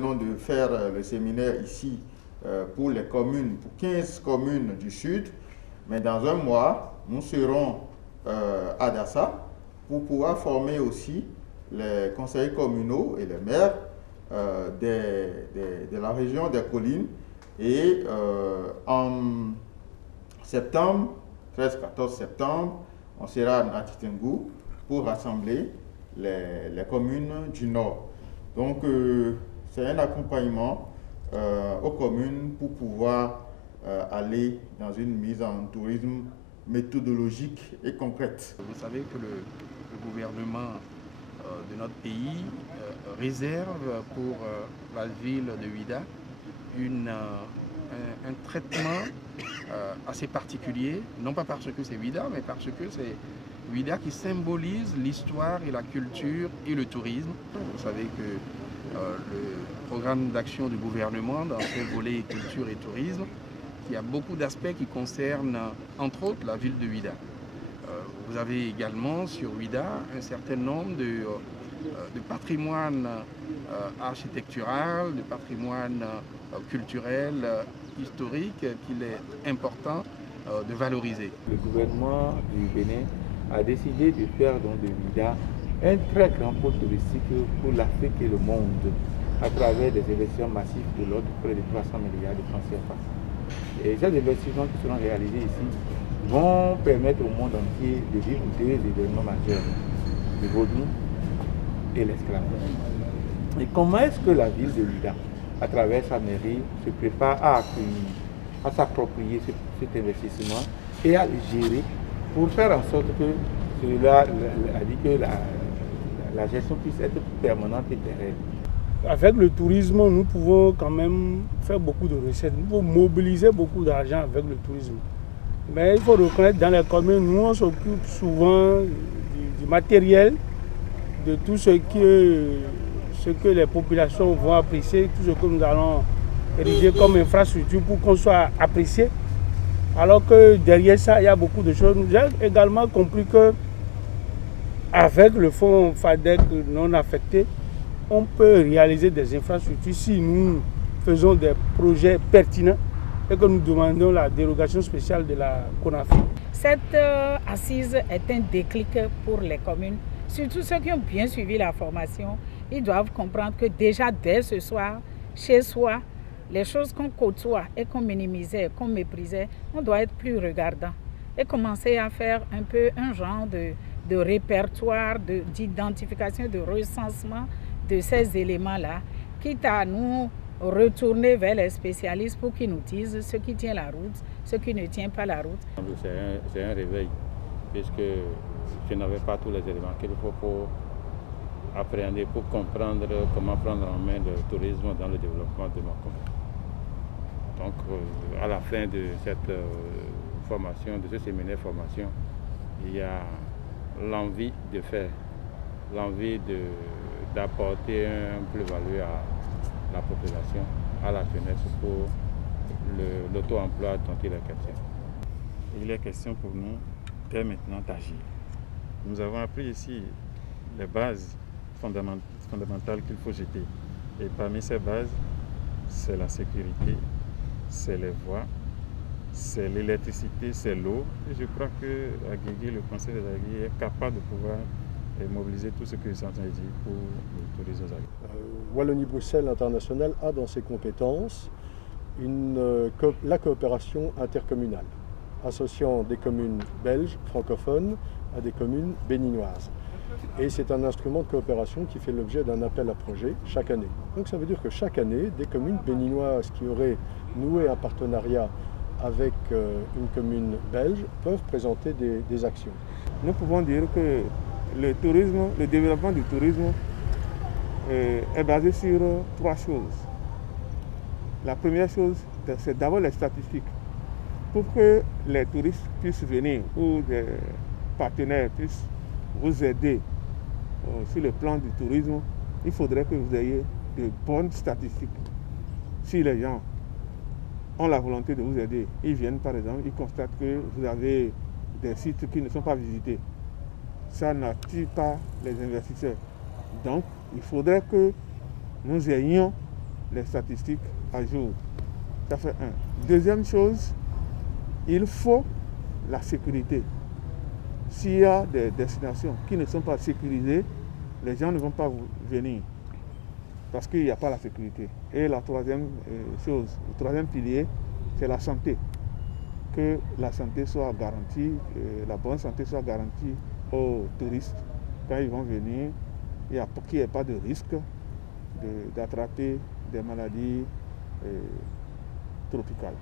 venons de faire le séminaire ici pour les communes, pour 15 communes du Sud. Mais dans un mois, nous serons à Dassa pour pouvoir former aussi les conseillers communaux et les maires de la région des collines. Et en septembre, 13-14 septembre, on sera à Titengou pour rassembler les communes du Nord. Donc, c'est un accompagnement aux communes pour pouvoir aller dans une mise en tourisme méthodologique et concrète. Vous savez que le gouvernement de notre pays réserve pour la ville de Ouidah un traitement assez particulier, non pas parce que c'est Ouidah, mais parce que c'est Ouidah qui symbolise l'histoire et la culture et le tourisme. Vous savez que le programme d'action du gouvernement dans ce volet culture et tourisme, il y a beaucoup d'aspects qui concernent entre autres la ville de Ouidah. Vous avez également sur Ouidah un certain nombre de patrimoine architectural, de patrimoine culturel, historique qu'il est important de valoriser. Le gouvernement du Bénin a décidé de faire donc de Ouidah un très grand pôle touristique pour l'Afrique et le monde à travers des investissements massifs de l'ordre de près de 300 milliards de francs CFA. Et ces investissements qui seront réalisés ici vont permettre au monde entier de vivre deux événements majeurs, le vaudou et l'esclavage. Et comment est-ce que la ville de Ouidah, à travers sa mairie, se prépare à accueillir, à s'approprier cet investissement et à le gérer pour faire en sorte que cela a dit que la gestion puisse être permanente et pérenne. Avec le tourisme, nous pouvons quand même faire beaucoup de recettes. Nous pouvons mobiliser beaucoup d'argent avec le tourisme. Mais il faut reconnaître, dans les communes, nous on s'occupe souvent du matériel, de tout ce que les populations vont apprécier, tout ce que nous allons ériger comme infrastructure pour qu'on soit apprécié. Alors que derrière ça, il y a beaucoup de choses. J'ai également compris que avec le fonds FADEC non affecté, on peut réaliser des infrastructures si nous faisons des projets pertinents et que nous demandons la dérogation spéciale de la CONAFI. Cette assise est un déclic pour les communes, surtout ceux qui ont bien suivi la formation. Ils doivent comprendre que déjà dès ce soir, chez soi, les choses qu'on côtoie et qu'on minimisait, qu'on méprisait, on doit être plus regardant et commencer à faire un peu un genre de répertoire, d'identification, de recensement de ces éléments-là, quitte à nous retourner vers les spécialistes pour qu'ils nous disent ce qui tient la route, ce qui ne tient pas la route. C'est un réveil, puisque je n'avais pas tous les éléments qu'il faut pour appréhender, pour comprendre comment prendre en main le tourisme dans le développement de ma commune. Donc, à la fin de cette formation, de ce séminaire formation, il y a l'envie de faire, l'envie d'apporter un plus-value à la population, à la jeunesse pour l'auto-emploi dont il est question. Il est question pour nous dès maintenant d'agir. Nous avons appris ici les bases fondamentales qu'il faut jeter. Et parmi ces bases, c'est la sécurité, c'est les voies, c'est l'électricité, c'est l'eau. Et je crois que Aguigui, le conseil de Aguigui est capable de pouvoir mobiliser tout ce que je suis en train de dire pour le tourisme. Wallonie-Bruxelles International a dans ses compétences la coopération intercommunale, associant des communes belges, francophones, à des communes béninoises. Et c'est un instrument de coopération qui fait l'objet d'un appel à projet chaque année. Donc ça veut dire que chaque année, des communes béninoises qui auraient noué un partenariat avec une commune belge peuvent présenter des actions. Nous pouvons dire que le développement du tourisme est basé sur trois choses. La première chose, c'est d'abord les statistiques. Pour que les touristes puissent venir ou des partenaires puissent vous aider sur le plan du tourisme, il faudrait que vous ayez de bonnes statistiques. Si les gens ont la volonté de vous aider, ils viennent par exemple, ils constatent que vous avez des sites qui ne sont pas visités. Ça n'attire pas les investisseurs. Donc, il faudrait que nous ayons les statistiques à jour. Ça fait un. Deuxième chose, il faut la sécurité. S'il y a des destinations qui ne sont pas sécurisées, les gens ne vont pas venir parce qu'il n'y a pas la sécurité. Et la troisième chose, le troisième pilier, c'est la santé. Que la santé soit garantie, que la bonne santé soit garantie aux touristes quand ils vont venir, qu'il n'y ait pas de risque d'attraper des maladies tropicales.